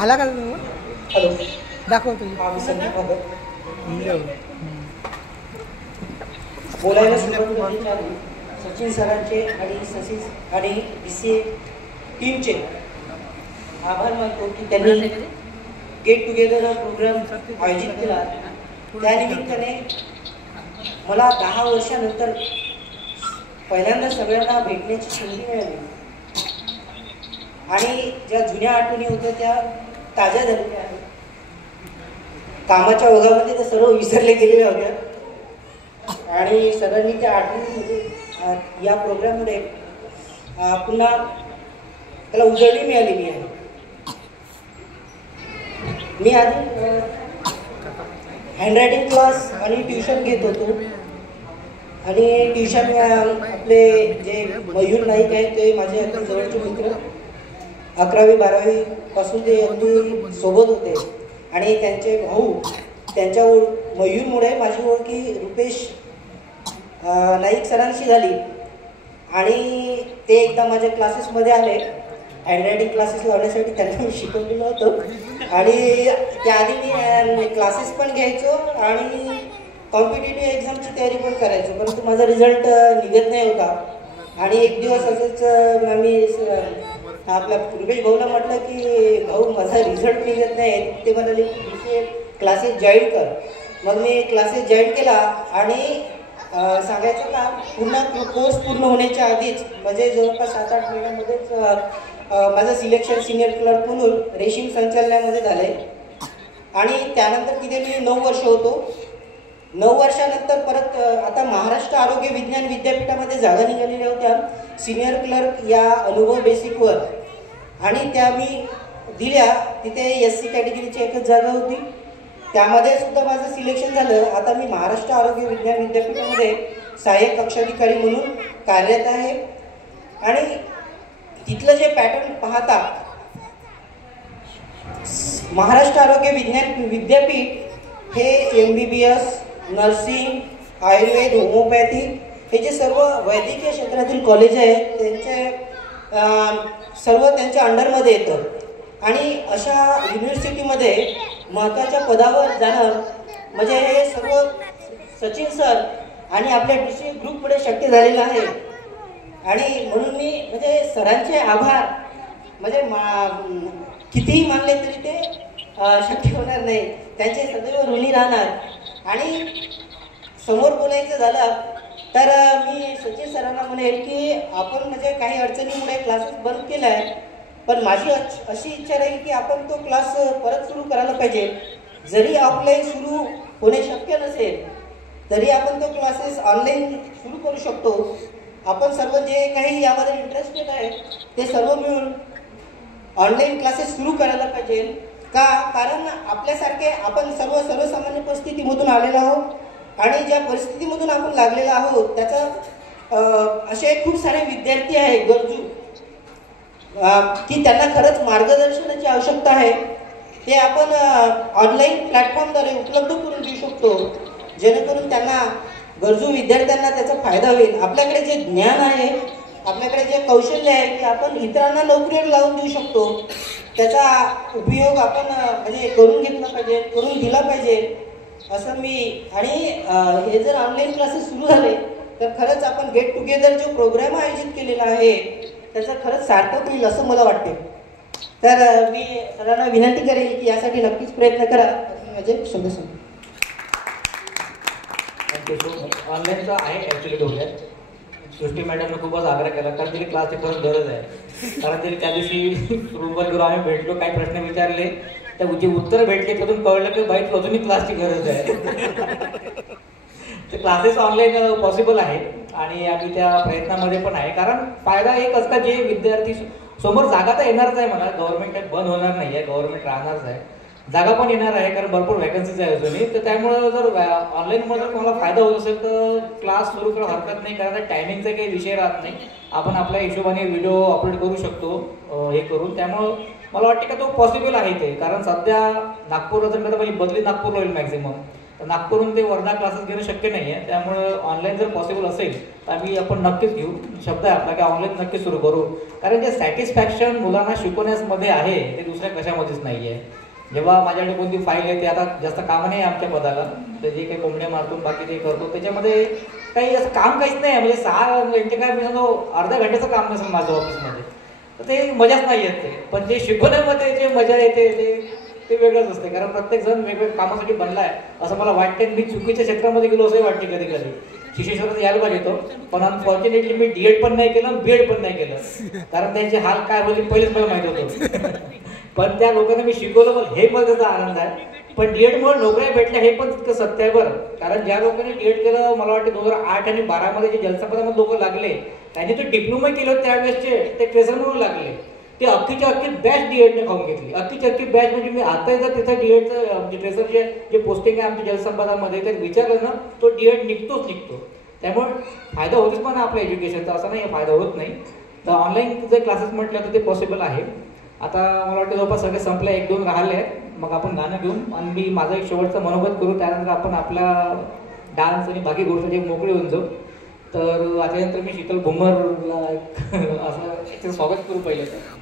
आला का? हॅलो, दाखवतो. बोलायला सुरुवात करण्याच्या आधी सचिन सरांचे आणि BCA टीमचे आभार मानतो की त्यांनी गेट टुगेदर प्रोग्राम आयोजित केला. त्यानिमित्ताने मला 10 वर्षानंतर पहिल्यांदा सगळ्यांना भेटण्याची संधी मिळाली आणि ज्या जुन्या आठवणी होत्या त्या ताज्या झालेल्या आहेत. कामाच्या ओघामध्ये त्या सर्व विसरले गेलेल्या होत्या आणि सरांनी त्या आठवणीमध्ये या प्रोग्राममुळे पुन्हा त्याला उजळणी मिळालेली आहे. मी आधी हँडरायटिंग क्लास आणि ट्युशन घेत होतो आणि ट्युशन आपले जे मयूर नाईक आहेत ते माझे अगदी जवळचे मित्र. 11वी 12वी पासून ते अगदी सोबत होते आणि त्यांचे भाऊ त्यांच्या मयूरमुळे माझी ओळखी रुपेश नाईक सरांशी झाली आणि ते एकदा माझ्या क्लासेसमध्ये आले. हँडरायटिंग क्लासेस लावण्यासाठी त्यांना मी शिकवलेलं होतं आणि त्याआधी मी क्लासेस पण घ्यायचो आणि कॉम्पिटेटिव्ह एक्झामची तयारी पण करायचो, परंतु माझा रिझल्ट निघत नाही होता. आणि एक दिवस असंच मी आपल्या रुपेश भाऊला म्हटलं की भाऊ माझा रिझल्ट निघत नाही. ते म्हणाले की BCA क्लासेस जॉईन कर. मग मी क्लासेस जॉईन केला आणि सांगायचं का पूर्ण कोर्स पूर्ण होण्याच्या आधीच म्हणजे जवळपास 7-8 महिन्यामध्येच माझं सिलेक्शन सिनियर क्लर्क म्हणून रेशीम संचालनालयामध्ये झालंय आणि त्यानंतर तिथे मी 9 वर्ष होतो. 9 वर्षानंतर परत आता महाराष्ट्र आरोग्य विज्ञान विद्यापीठामध्ये जागा निघालेल्या होत्या सिनियर क्लर्क या अनुभव बेसिकवर आणि त्या मी दिल्या. तिथे SC कॅटेगरीची एकच जागा होती, त्यामध्ये सुद्धा माझं सिलेक्शन झालं. आता मी महाराष्ट्र आरोग्य विज्ञान विद्यापीठामध्ये सहाय्यक कक्षाधिकारी म्हणून कार्यरत आहे आणि तिथलं जे पॅटर्न पाहता महाराष्ट्र आरोग्य विज्ञान विद्यापीठ हे MBBS, नर्सिंग, आयुर्वेद, होमिओपॅथी हे जे सर्व वैद्यकीय क्षेत्रातील कॉलेज आहेत सर्व त्यांच्या अंडरमध्ये येतं आणि अशा युनिव्हर्सिटीमध्ये महत्त्वाच्या पदावर जाणं म्हणजे हे सर्व सचिन सर आणि आपल्या BCA ग्रुपमुळे शक्य झालेलं आहे. आणि म्हणून मी म्हणजे सरांचे आभार म्हणजे कितीही मानले तरी ते शक्य होणार नाही. त्यांचे सदैव ऋणी राहणार. आणि समोर बोलायचं झालं तर मी सचिन सरांना म्हणेल की आपण म्हणजे काही अडचणीमुळे क्लासेस बंद केला आहे, पण माझी अशी इच्छा राहील की आपण तो क्लास परत सुरू करायला पाहिजे. जरी ऑफलाईन सुरू होणे शक्य नसेल तरी आपण तो क्लासेस ऑनलाईन सुरू करू शकतो. आपण सर्व जे काही यामध्ये इंटरेस्टेड आहे ते सर्व मिळून ऑनलाईन क्लासेस सुरू करायला पाहिजे. का? कारण आपल्यासारखे आपण सर्वसामान्य परिस्थितीमधून आलेलो आहोत आणि ज्या परिस्थितीमधून आपण लागलेलो आहोत त्याचा असे खूप सारे विद्यार्थी आहे गरजू की त्यांना खरंच मार्गदर्शनाची आवश्यकता आहे. ते आपण ऑनलाईन प्लॅटफॉर्मद्वारे उपलब्ध करून देऊ शकतो जेणेकरून त्यांना गरजू विद्यार्थ्यांना त्याचा फायदा होईल. आपल्याकडे जे ज्ञान आहे, आपल्याकडे जे कौशल्य आहे की आपण इतरांना नोकरीवर लावून देऊ शकतो, त्याचा उपयोग आपण म्हणजे करून घेतला पाहिजे, करून दिला पाहिजे असं मी. आणि हे जर ऑनलाईन क्लासेस सुरू झाले तर खरंच आपण गेट टुगेदर जो प्रोग्राम आयोजित केलेला आहे त्याचं खरंच सार्थक होईल असं मला वाटते. तर मी सरांना विनंती करेन की यासाठी नक्कीच प्रयत्न करा. माझे शब्द सांगतो. ऑनलाईनचा आहे ॲक्च्युली डोक्यात. सृष्टी मॅडमने खूपच आग्रह केला कारण तिला क्लासची परत गरज आहे. कारण तिला त्या दिवशी रूमवर आम्ही भेटलो, काही प्रश्न विचारले, त्याचे उत्तर भेटले, त्यातून कळलं की बाईक अजूनही क्लासची गरज आहे. ते क्लासेस ऑनलाईन पॉसिबल आहे आणि आम्ही त्या प्रयत्नामध्ये पण आहे. कारण फायदा एक असता जे विद्यार्थी समोर जागा तर येणारच आहे मला, गव्हर्नमेंट काही बंद होणार नाही आहे, गव्हर्नमेंट राहणारच आहे, जागा पण येणार आहे कारण भरपूर वॅकन्सीज आहे अजूनही. तर त्यामुळं जर ऑनलाईनमुळे जर तुम्हाला फायदा होत असेल तर क्लास सुरू करा, हरकत नाही, कारण टायमिंगचा काही विषय राहत नाही, आपण आपल्या हिशोबाने व्हिडिओ अपलोड करू शकतो हे करून. त्यामुळं मला वाटते का तो पॉसिबल आहे ते, कारण सध्या नागपूरला जर म्हणजे बदली नागपूरला होईल मॅक्झिमम, तर नागपूरहून ते वर्धा क्लासेस घेणं शक्य नाही आहे. त्यामुळं ऑनलाईन जर पॉसिबल असेल तर आम्ही आपण नक्कीच घेऊ, शब्द आहे आपला की ऑनलाईन नक्कीच सुरू करू, कारण जे सॅटिस्फॅक्शन मुलांना शिकवण्यामध्ये आहे ते दुसऱ्या कशामध्येच नाही आहे. जेव्हा माझ्याकडे कोणती फाईल येते, आता जास्त काम नाही आमच्या पदाला, तर जे काही कोंबड्या मारतो बाकी ते करतो, त्याच्यामध्ये काही असं काम काहीच नाही आहे. म्हणजे 6 घंटे काय मी सांगतो, अर्ध्या घंट्याचं काम नसेल माझ्या ऑफिसमध्ये, तर ते मजाच नाही येत ते. पण जे शिकवण्यामध्ये जे मजा येते ते वेगळंच असते, कारण प्रत्येक जण वेगवेगळ्या कामासाठी बनला आहे असं मला वाटते. मी चुकीच्या क्षेत्रामध्ये गेलो असंही वाटते कधी कधी. शिक्षेश्वरात यायला पाहिजे होतो, पण अनफॉर्च्युनेटली मी डीएड पण नाही केलं, बीएड पण नाही केलं, कारण त्यांचे हाल काय होते पहिलेच मला माहित होतं. पण त्या लोकांना मी शिकवलं, पण हे पण त्याचा आनंद आहे. पण डीएडमुळे नोकऱ्या भेटल्या हे पण तितकं सत्य आहे बरं, कारण ज्या लोकांनी डीएड केलं, मला वाटतं 2008 आणि 12 मध्ये जे जलसंपदामध्ये लोक लागले, त्यांनी तो डिप्लोमा केलं त्यावेळेसचे, ते ट्रेसर म्हणून लागले, ते अख्खीच्या अख्खी बॅच डीएडने खाऊन घेतली. अख्खीची अख्खी बॅच म्हणजे मी आता जर तिथं डीएडचं म्हणजे ट्रेसरचे जे पोस्टिंग आहे आमच्या जलसंपदामध्ये तर विचारलं ना, तो डीएड निघतो. त्यामुळे फायदा होतेच पण आपल्या एज्युकेशनचा, असं नाही फायदा होत नाही. तर ऑनलाईन जे क्लासेस म्हटलं तर ते पॉसिबल आहे. आता मला वाटतं जवळपास सगळे संपले, 1-2 राहिले आहेत, मग आपण गाणं घेऊन आणि मी माझं एक शेवटचं मनोगत करू, त्यानंतर आपण आपला डान्स आणि बाकी गोष्टी मोकळे होऊन जाऊ. तर त्याच्यानंतर मी शीतल भुमरला असं स्वागत करू पहिलं तर.